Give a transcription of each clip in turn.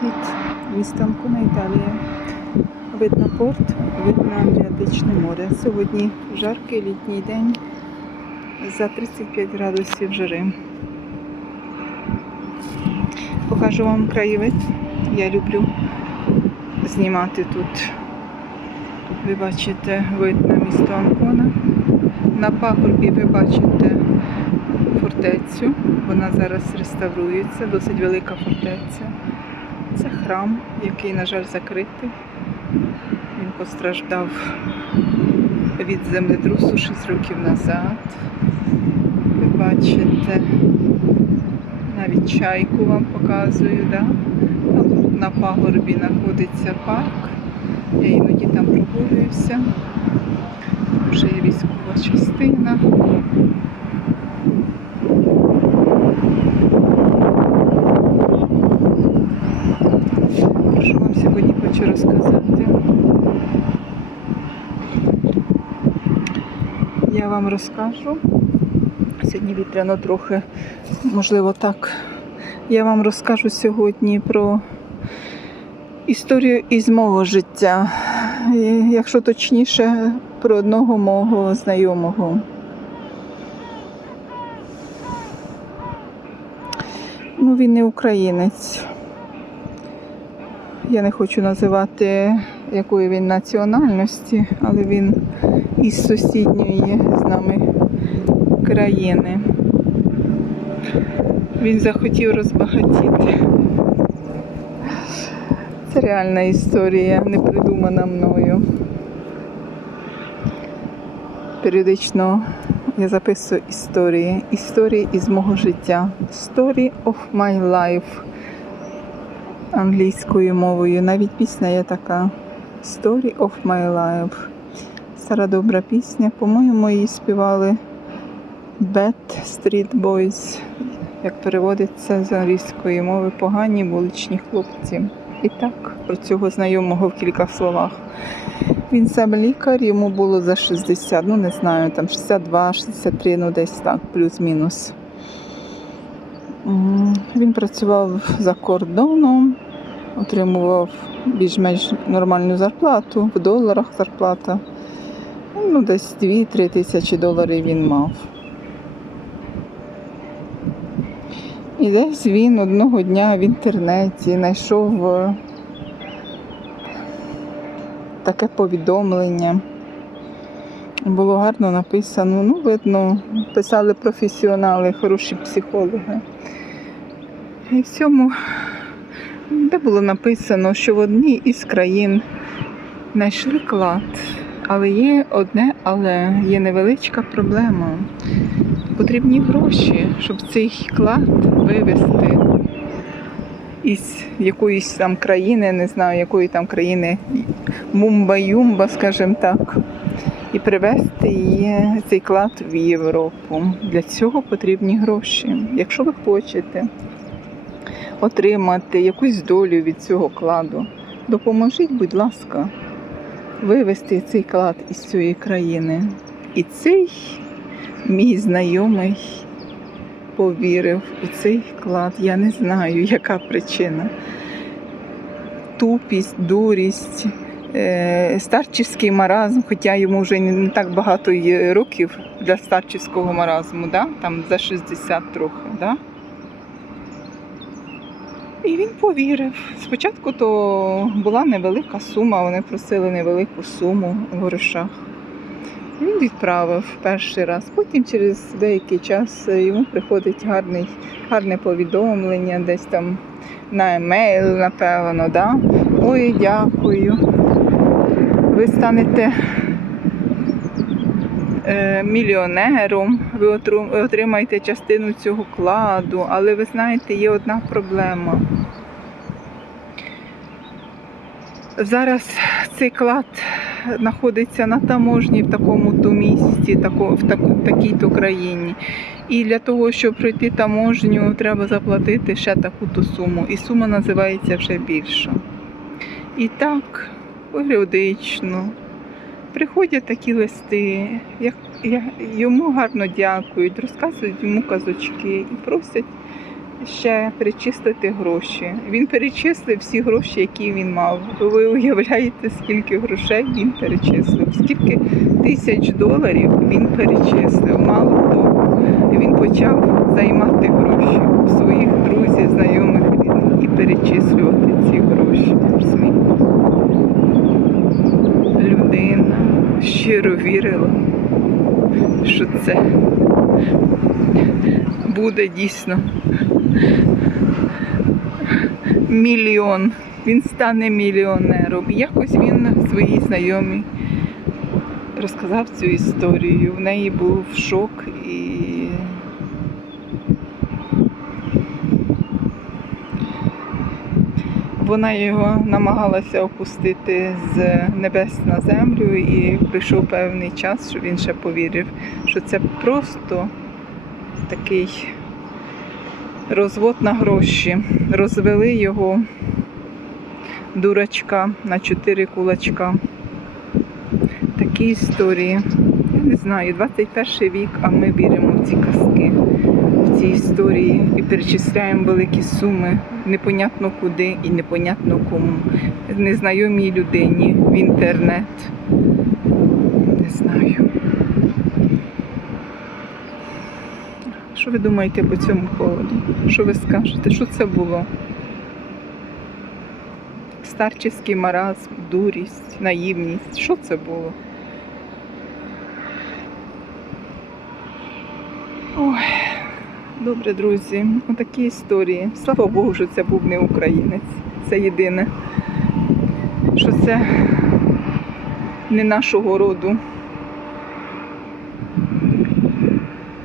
Привіт! Місто Анкона, Італія. Видно порт, видно Адріатичне море. Сьогодні жаркий літній день за 35 градусів жари. Покажу вам краєвид. Я люблю знімати тут. Ви бачите вид на місто Анкона. На пагорбі ви бачите фортецю. Вона зараз реставрується, досить велика фортеця. Це храм, який, на жаль, закритий. Він постраждав від землетрусу 6 років назад. Ви бачите, навіть чайку вам показую, да? там на пагорбі знаходиться парк. Я іноді там прогулююся. Вже є військова частина. Що вам сьогодні хочу розказати? Я вам розкажу. Сьогодні вітряно трохи, можливо, так. Я вам розкажу сьогодні про історію із мого життя. Якщо точніше, про одного мого знайомого. Ну, він не українець. Я не хочу називати, якої він національності, але він із сусідньої з нами країни. Він захотів розбагатіти. Це реальна історія, не придумана мною. Періодично я записую історії. Історії із мого життя. Story of my life англійською мовою. Навіть пісня є така Story of my life. Стара добра пісня. По-моєму, її співали Bad Street Boys, як переводиться з англійської мови, погані вуличні хлопці. І так, про цього знайомого в кілька словах. Він сам лікар, йому було за 60, ну не знаю, там 62, 63, ну десь так, плюс-мінус. Він працював за кордоном, отримував більш-менш нормальну зарплату, в доларах зарплата. Ну, десь 2-3 тисячі доларів він мав. І десь він одного дня в інтернеті знайшов е, таке повідомлення. Було гарно написано. Ну, видно, писали професіонали, хороші психологи. І в цьому, де було написано, що в одній із країн знайшли клад. Але є одне, але є невеличка проблема. Потрібні гроші, щоб цей клад вивезти із якоїсь там країни, не знаю, якої там країни, Мумба-Юмба, скажімо так, і привезти її, цей клад в Європу. Для цього потрібні гроші. Якщо ви хочете отримати якусь долю від цього кладу, допоможіть, будь ласка, вивезти цей клад із цієї країни. І цей мій знайомий повірив у цей клад. Я не знаю, яка причина. Тупість, дурість, е, старчівський маразм, хоча йому вже не так багато років для старчівського маразму, да? там за 60 трохи. Да? І він повірив. Спочатку то була невелика сума, вони просили невелику суму в грошах. Він відправив перший раз. Потім через деякий час йому приходить гарний, гарне повідомлення, десь там на емейл, напевно, да? Ой, дякую. Ви станете мільйонером, ви отримаєте частину цього кладу, але ви знаєте, є одна проблема. Зараз цей клад знаходиться на таможні в такому то місті, в такій-то країні. І для того, щоб пройти таможню, треба заплатити ще таку-то суму. І сума називається вже більша. І так, періодично приходять такі листи, як, я, йому гарно дякують, розказують йому казочки і просять ще перечислити гроші. Він перечислив всі гроші, які він мав. Ви уявляєте, скільки грошей він перечислив, скільки тисяч доларів він перечислив. Мало того, він почав займати гроші у своїх друзів, знайомих і перечислювати ці гроші. Розумієте? Людина щиро вірила, що це буде дійсно мільйон. Він стане мільйонером. Якось він своїй знайомій розказав цю історію. В неї був шок і. Вона його намагалася опустити з небес на землю, і прийшов певний час, що він ще повірив, що це просто такий розвод на гроші. Розвели його дурачка на чотири кулачка. Такі історії. Я не знаю, 21 вік, а ми віримо в ці казки, в ці історії і перечисляємо великі суми, непонятно куди і непонятно кому. Незнайомій людині в інтернет. Не знаю. Що ви думаєте по цьому поводу? Що ви скажете? Що це було? Старческий маразм, дурість, наївність. Що це було? Ой, добре, друзі, отакі історії. Слава Богу, що це був не українець. Це єдине, що це не нашого роду.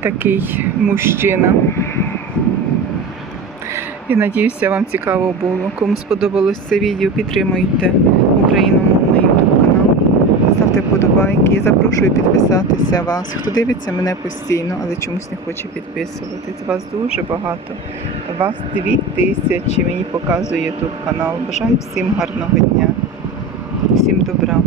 Такий мужчина. Я надіюся, вам цікаво було. Кому сподобалось це відео, підтримуйте україномовний YouTube канал, ставте вподобайки. Я запрошую підписатися вас. Хто дивиться мене постійно, але чомусь не хоче підписуватись. Вас дуже багато. Вас дві тисячі мені показує YouTube канал. Бажаю всім гарного дня, всім добра.